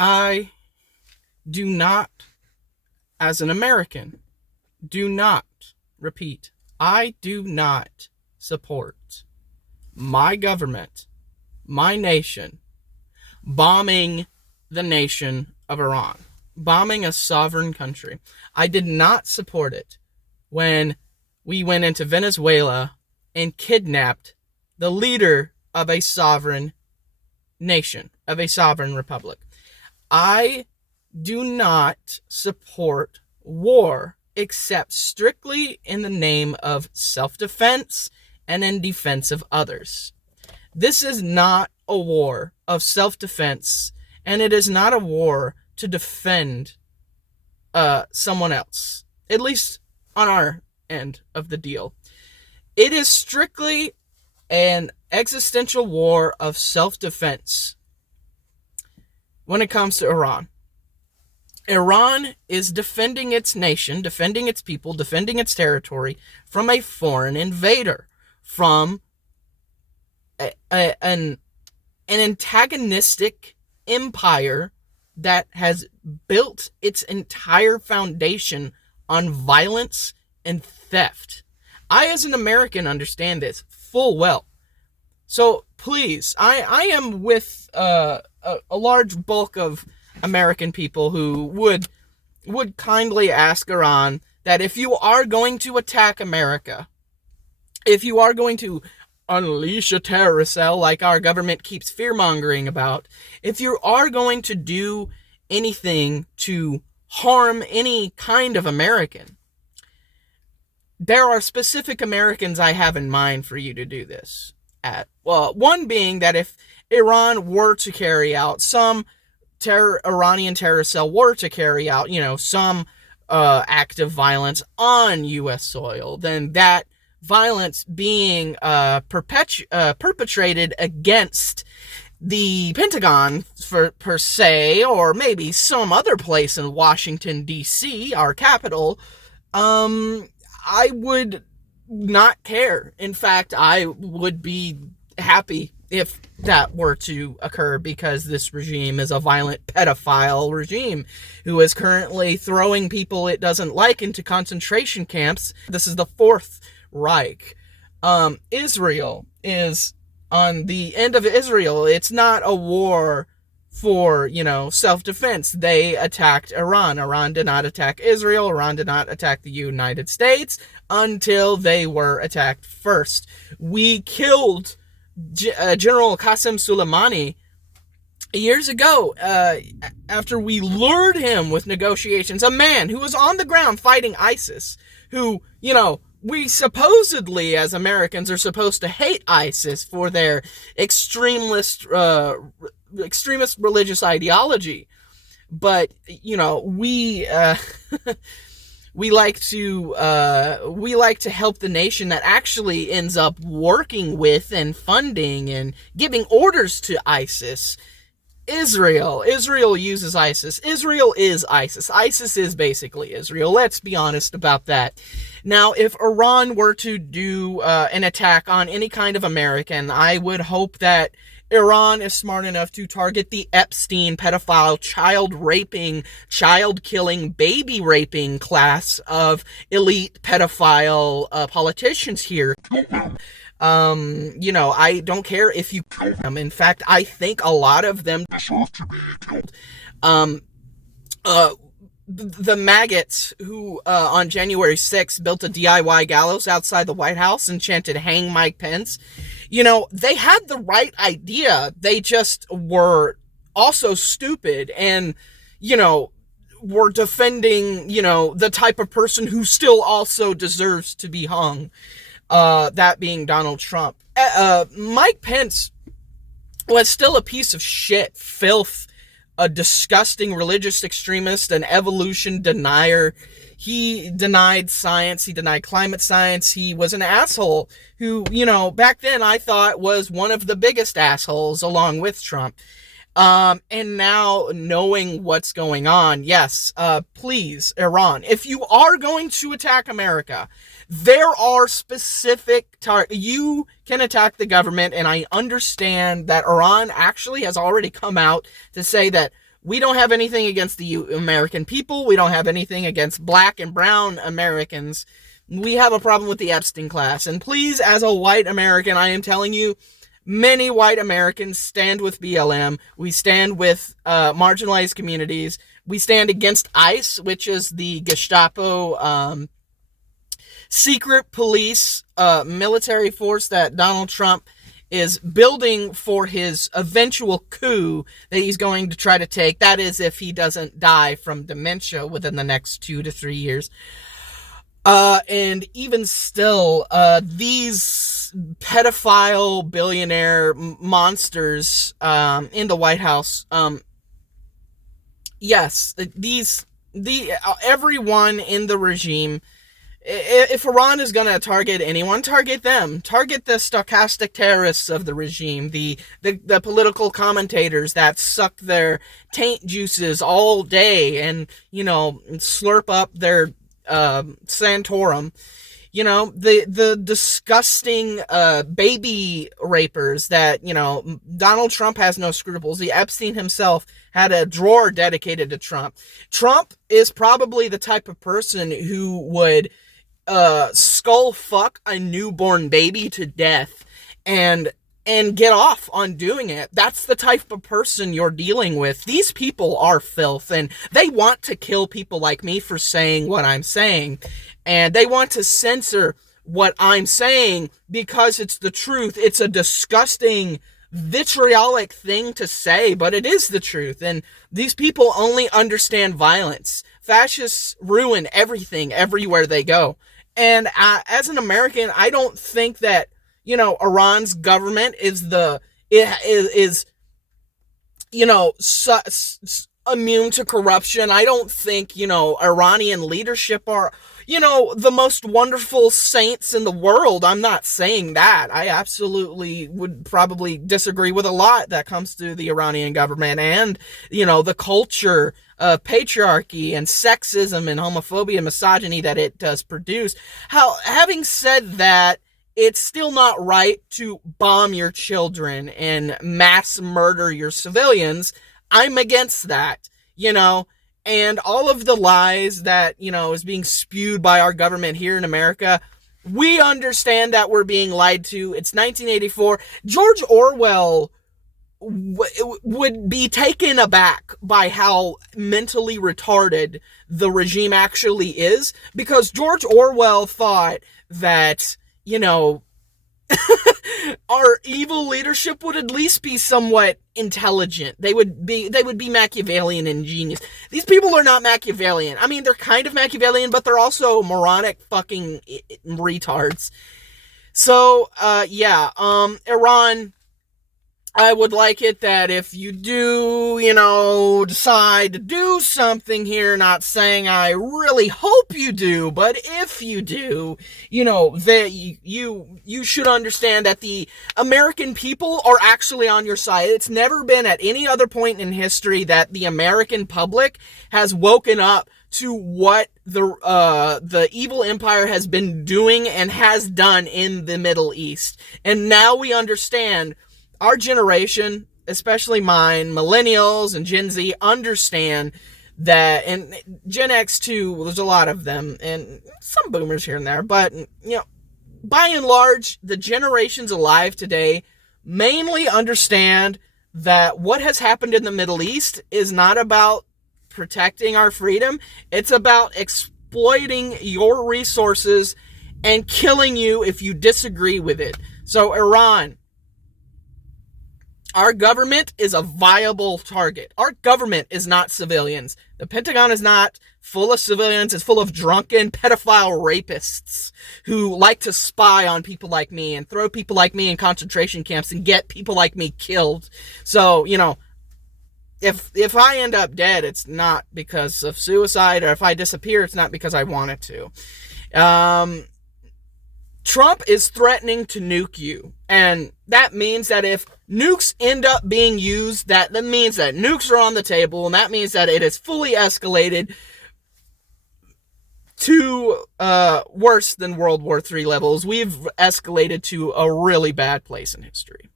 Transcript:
I do not, as an American, repeat, I do not support my government, my nation, bombing the nation of Iran, bombing a sovereign country. I did not support it when we went into Venezuela and kidnapped the leader of a sovereign nation, of a sovereign republic. I do not support war except strictly in the name of self-defense and in defense of others. This is not a war of self-defense, and it is not a war to defend someone else, at least on our end of the deal. It is strictly an existential war of self-defense when it comes to Iran. Iran is defending its nation, defending its people, defending its territory from a foreign invader, from an antagonistic empire that has built its entire foundation on violence and theft. I, as an American, understand this full well. So please, I am with a large bulk of American people who would kindly ask Iran that if you are going to attack America, if you are going to unleash a terrorist cell like our government keeps fear-mongering about, if you are going to do anything to harm any kind of American, there are specific Americans I have in mind for you to do this at. Well, one being that if Iran were to carry out some Iranian terrorist cell were to carry out, some act of violence on U.S. soil, then that violence being perpetrated against the Pentagon per se, or maybe some other place in Washington, D.C., our capital, I would not care. In fact, I would be happy if that were to occur, because this regime is a violent pedophile regime who is currently throwing people it doesn't like into concentration camps. This is the Fourth Reich. Israel is on the end of Israel. It's not a war for, self-defense. They attacked Iran. Iran did not attack Israel. Iran did not attack the United States until they were attacked first. We killed General Qasem Soleimani years ago, after we lured him with negotiations, a man who was on the ground fighting ISIS, who, we supposedly, as Americans, are supposed to hate ISIS for their extremist religious ideology. But, we like to help the nation that actually ends up working with and funding and giving orders to ISIS. Israel uses ISIS. Israel is ISIS. ISIS is basically Israel. Let's be honest about that. Now, if Iran were to do an attack on any kind of American, I would hope that Iran is smart enough to target the Epstein pedophile, child-raping, child-killing, baby-raping class of elite pedophile politicians here. I don't care if you kill them. In fact, I think a lot of them deserve to be killed. The maggots who, on January 6th, built a DIY gallows outside the White House and chanted, "Hang Mike Pence," they had the right idea. They just were also stupid and, were defending, the type of person who still also deserves to be hung. That being Donald Trump. Mike Pence was still a piece of shit, filth, a disgusting religious extremist, an evolution denier. He denied science. He denied climate science. He was an asshole who, back then I thought was one of the biggest assholes along with Trump. And now knowing what's going on, yes, please, Iran, if you are going to attack America, there are specific you can attack the government, and I understand that Iran actually has already come out to say that We don't have anything against the American people. We don't have anything against black and brown Americans. We have a problem with the Epstein class. And please, as a white American, I am telling you, many white Americans stand with BLM. We stand with marginalized communities. We stand against ICE, which is the Gestapo secret police military force that Donald Trump is building for his eventual coup that he's going to try to take. That is, if he doesn't die from dementia within the next 2 to 3 years. And even still, these pedophile billionaire monsters in the White House, yes, everyone in the regime, if Iran is going to target anyone, target them. Target the stochastic terrorists of the regime, the political commentators that suck their taint juices all day and, slurp up their Santorum. The disgusting baby rapers that, Donald Trump has no scruples. The Epstein himself had a drawer dedicated to Trump. Trump is probably the type of person who would skull fuck a newborn baby to death and get off on doing it. That's the type of person you're dealing with. These people are filth, and they want to kill people like me for saying what I'm saying. And they want to censor what I'm saying because it's the truth. It's a disgusting, vitriolic thing to say, but it is the truth. And these people only understand violence. Fascists ruin everything everywhere they go. And as an American, I don't think that, Iran's government is immune to corruption. I don't think, Iranian leadership are, the most wonderful saints in the world. I'm not saying that. I absolutely would probably disagree with a lot that comes to the Iranian government and, the culture of patriarchy and sexism and homophobia and misogyny that it does produce. Having said that, it's still not right to bomb your children and mass murder your civilians. I'm against that, and all of the lies that, is being spewed by our government here in America. We understand that we're being lied to. It's 1984. George Orwell would be taken aback by how mentally retarded the regime actually is, because George Orwell thought that, our evil leadership would at least be somewhat intelligent. They would be Machiavellian and genius. These people are not Machiavellian. I mean, they're kind of Machiavellian, but they're also moronic fucking retards. So, Iran, I would like it that if you do, decide to do something here, not saying I really hope you do, but if you do, that you should understand that the American people are actually on your side. It's never been at any other point in history that the American public has woken up to what the evil empire has been doing and has done in the Middle East. And now we understand. Our generation, especially mine, millennials and Gen Z, understand that, and Gen X too, there's a lot of them, and some boomers here and there, but, by and large, the generations alive today mainly understand that what has happened in the Middle East is not about protecting our freedom. It's about exploiting your resources and killing you if you disagree with it. So, Iran, our government is a viable target. Our government is not civilians. The Pentagon is not full of civilians. It's full of drunken pedophile rapists who like to spy on people like me and throw people like me in concentration camps and get people like me killed. So, if I end up dead, it's not because of suicide, or if I disappear, it's not because I wanted to. Trump is threatening to nuke you, and that means that if nukes end up being used, that means that nukes are on the table, and that means that it is fully escalated to worse than World War III levels. We've escalated to a really bad place in history.